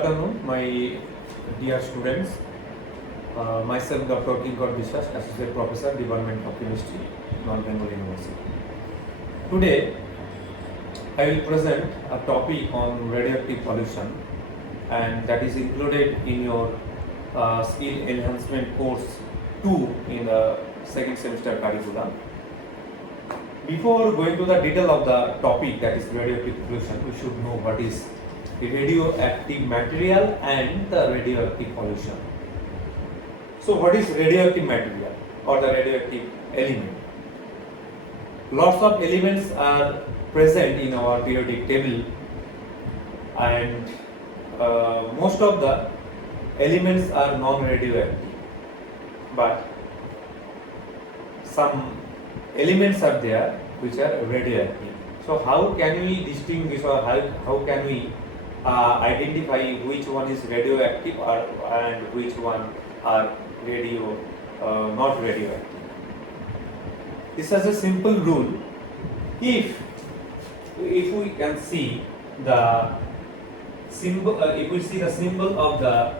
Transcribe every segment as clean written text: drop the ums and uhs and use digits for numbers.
afternoon, my dear students. Myself, Dr. Kinkar, Biswas, Associate Professor, Department of Chemistry, Bengal University. Today, I will present a topic on radioactive pollution, and that is included in your skill enhancement course 2 in the second semester curriculum. Before going to the detail of the topic, that is radioactive pollution, we should know what is radioactive material and the radioactive pollution. So what is radioactive material or the radioactive element? Lots of elements are present in our periodic table, and most of the elements are non-radioactive, but some elements are there which are radioactive. So how can we distinguish, or how can we identify which one is radioactive and which one are not radioactive? This is a simple rule. If we can see the symbol, if we see the symbol of the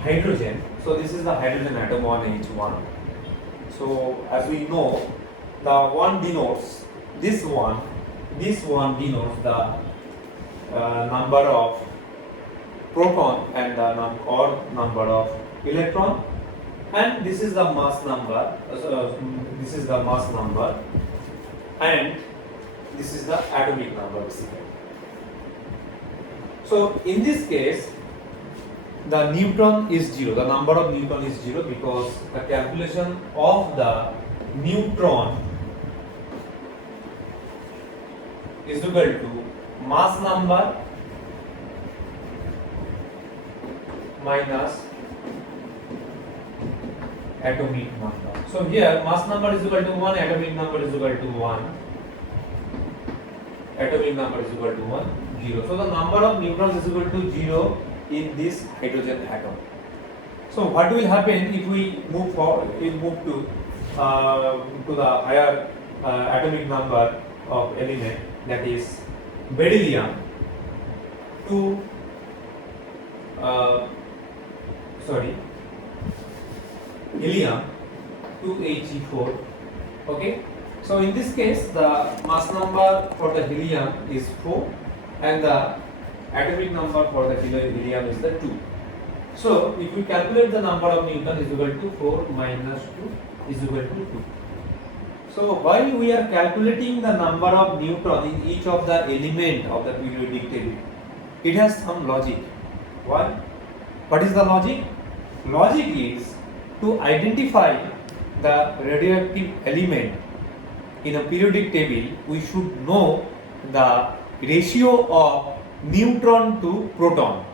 hydrogen, so this is the hydrogen atom 1H1. So as we know, the one denotes this one denotes the number of proton and the number of electron, and this is the mass number. This is the mass number, and this is the atomic number basically. So in this case, the neutron is 0. The number of neutron is 0 because the calculation of the neutron is equal to mass number minus atomic number. So here mass number is equal to 1, atomic number is equal to 1. Atomic number is equal to 1, 0. So the number of neutrons is equal to 0 in this hydrogen atom. So what will happen if we move to the higher atomic number of element, that is beryllium to helium 2He4. Okay. So in this case, the mass number for the helium is 4 and the atomic number for the helium is the 2. So if we calculate the number of neutron is equal to 4 minus 2 is equal to 2. So while we are calculating the number of neutron in each of the element of the periodic table, it has some logic. Why? What is the logic? Logic is to identify the radioactive element in a periodic table, we should know the ratio of neutron to proton.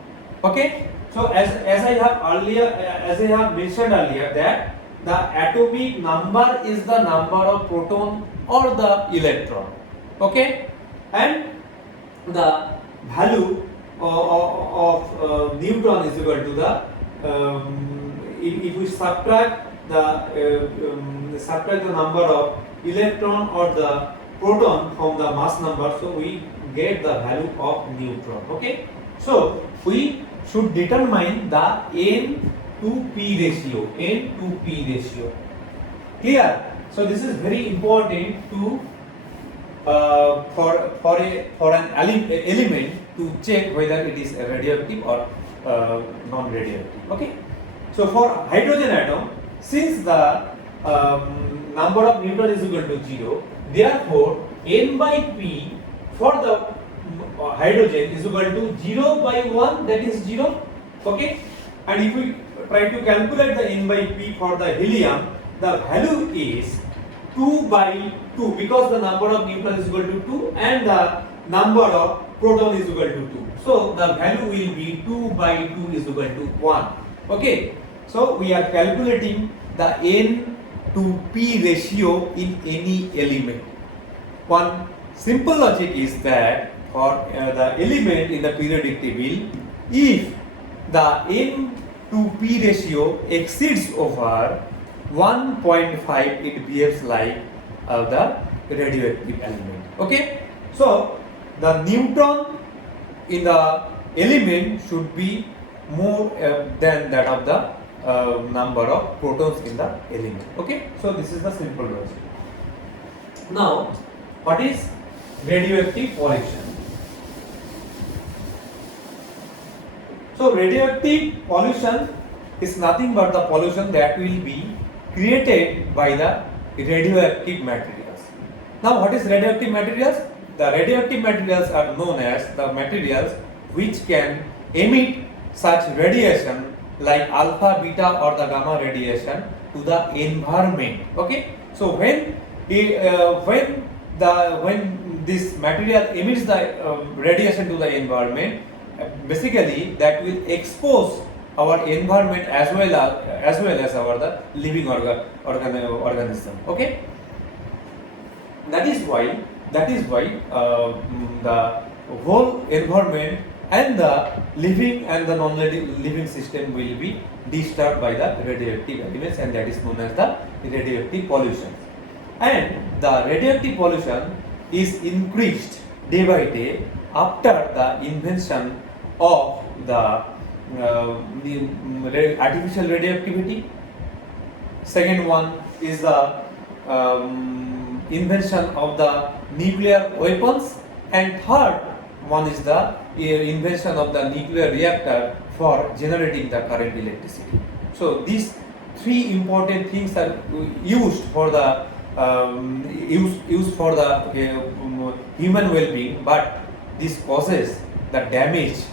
Okay? So as I have mentioned earlier, that the atomic number is the number of proton or the electron. Okay? And the value of neutron is equal to the if we subtract the number of electron or the proton from the mass number, so we get the value of neutron. Okay, so we should determine the N to P ratio. Clear? So this is very important to for an element to check whether it is radioactive or non-radioactive. Okay, so for hydrogen atom, since the number of neutron is equal to 0, therefore N by P for the hydrogen is equal to 0 by 1, that is 0. Okay, and if we try to calculate the N by P for the helium, the value is 2 by 2 because the number of neutron is equal to 2 and the number of proton is equal to 2. So the value will be 2 by 2 is equal to 1. Okay, so we are calculating the N to P ratio in any element. One simple logic is that for the element in the periodic table, if the N to P ratio exceeds over 1.5, it behaves like the radioactive element. Okay, so the neutron in the element should be more than that of the number of protons in the element. Okay, so this is the simple logic. Now, what is radioactive pollution? So radioactive pollution is nothing but the pollution that will be created by the radioactive materials. Now what is radioactive materials? The radioactive materials are known as the materials which can emit such radiation like alpha, beta or the gamma radiation to the environment. Okay, so when this material emits the radiation to the environment, basically that will expose our environment as well as our the living organism. Okay, that is why the whole environment and the living and the non-living system will be disturbed by the radioactive elements, and that is known as the radioactive pollution. And the radioactive pollution is increased day by day after the invention of the artificial radioactivity. Second one is the invention of the nuclear weapons, and third one is the invention of the nuclear reactor for generating the current electricity. So these three important things are used for the human well-being, but this causes the damage.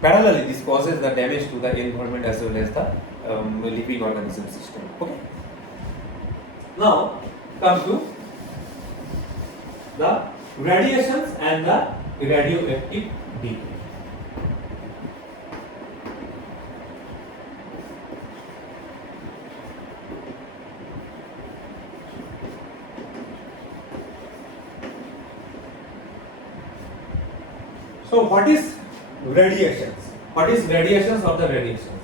Parallelly, this causes the damage to the environment as well as the living organism system. Okay. Now come to the radiations and the radioactive decay. So what is radiations? What is radiations of the radiations?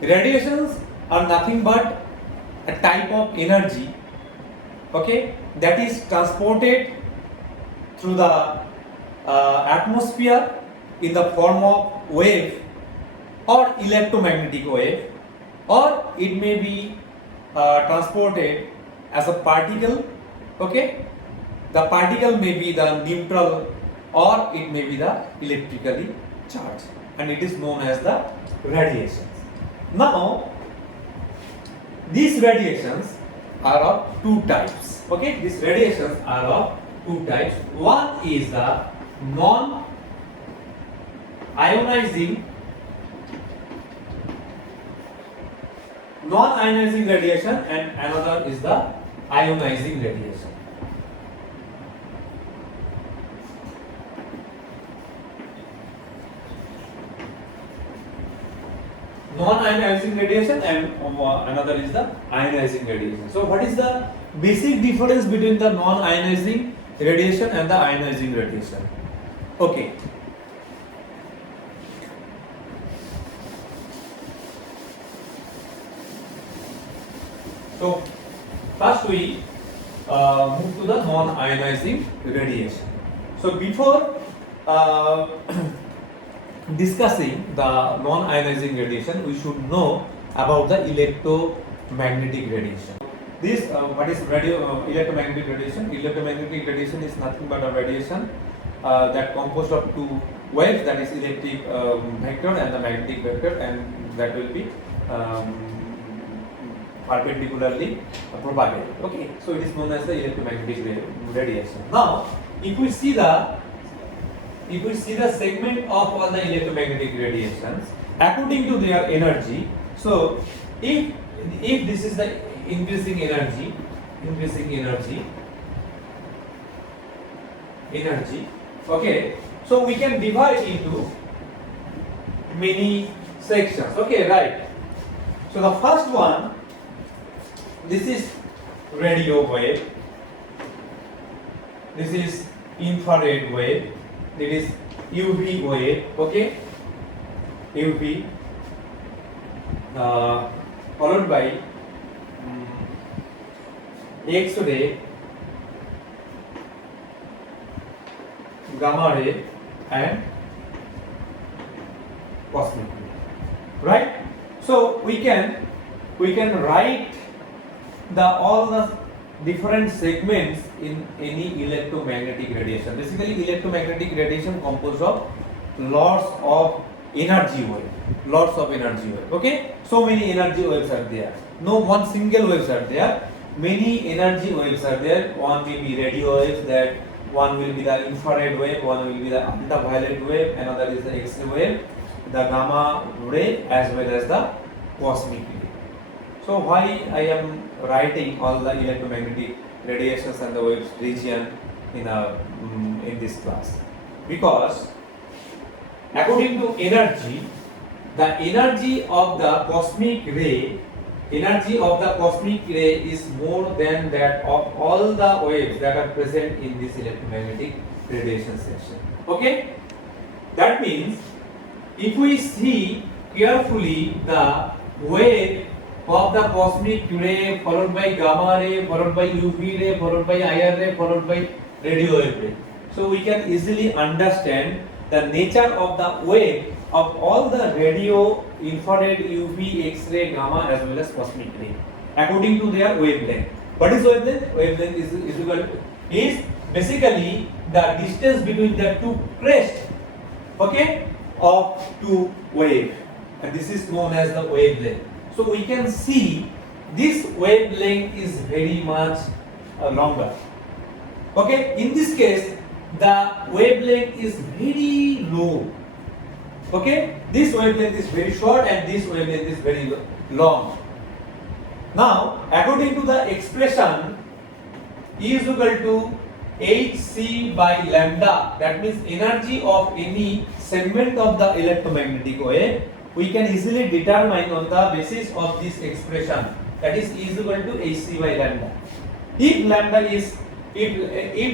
Radiations are nothing but a type of energy, okay, that is transported through the atmosphere in the form of wave or electromagnetic wave, or it may be transported as a particle. Okay, the particle may be the neutral or it may be the electrically charged, and it is known as the radiations. Now these radiations are of two types. Okay, these radiations are of two types. One is the non-ionizing radiation, and another is the ionizing radiation. Non-ionizing radiation and another is the ionizing radiation. So what is the basic difference between the non-ionizing radiation and the ionizing radiation? Okay. So first we move to the non-ionizing radiation. So before discussing the non-ionizing radiation, we should know about the electromagnetic radiation. This what is electromagnetic radiation? Electromagnetic radiation is nothing but a radiation that composed of two waves, that is electric vector and the magnetic vector, and that will be perpendicularly propagated. Okay, so it is known as the electromagnetic radiation. Now, if we see the segment of all the electromagnetic radiations according to their energy, so if this is the increasing energy, okay, so we can divide into many sections. Okay, right. So the first one, this is radio wave, this is infrared wave, it is UV wave, okay, UV, followed by X-ray, gamma ray and cosmic ray, right? So we can write the all the different segments in any electromagnetic radiation. Basically, electromagnetic radiation composed of lots of energy wave, okay? So many energy waves are there. No one single waves are there. Many energy waves are there. One may be radio waves, that one will be the infrared wave, one will be the ultraviolet wave, another is the X-ray wave, the gamma ray, as well as the cosmic ray. So why I am writing all the electromagnetic radiations and the waves region in this class? Because according to energy, the energy of the cosmic ray is more than that of all the waves that are present in this electromagnetic radiation section. Okay? That means if we see carefully the wave of the cosmic ray followed by gamma ray, followed by UV ray, followed by IR ray, followed by radio wave ray, so we can easily understand the nature of the wave of all the radio, infrared, UV, X-ray, gamma, as well as cosmic ray according to their wavelength. What is wavelength? Wavelength is basically the distance between the two crests, okay, of two waves, and this is known as the wavelength. So we can see this wavelength is very much longer. Okay, in this case the wavelength is very low. Okay, this wavelength is very short and this wavelength is very long. Now, according to the expression E is equal to hc by lambda, that means energy of any segment of the electromagnetic wave, we can easily determine on the basis of this expression, that is E is equal to hc by lambda. If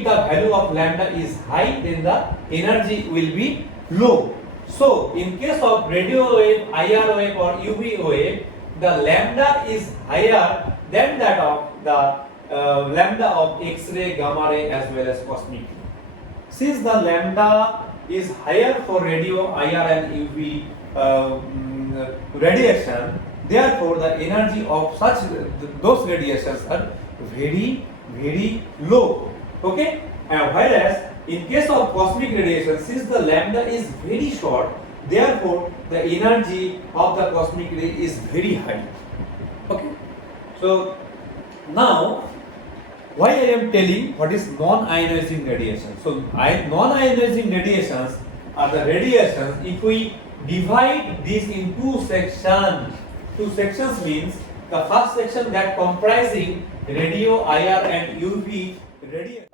the value of lambda is high, then the energy will be low. So, in case of radio wave, IR wave or UV wave, the lambda is higher than that of the lambda of X-ray, gamma ray, as well as cosmic ray. Since the lambda is higher for radio, IR and UV radiation, therefore the energy of those radiations are very, very low. Okay, and whereas in case of cosmic radiation, since the lambda is very short, therefore the energy of the cosmic ray is very high. Okay, so now why I am telling what is non-ionizing radiation? So non-ionizing radiations are the radiations, if we divide this in two sections means the first section that comprising radio, IR and UV radiation.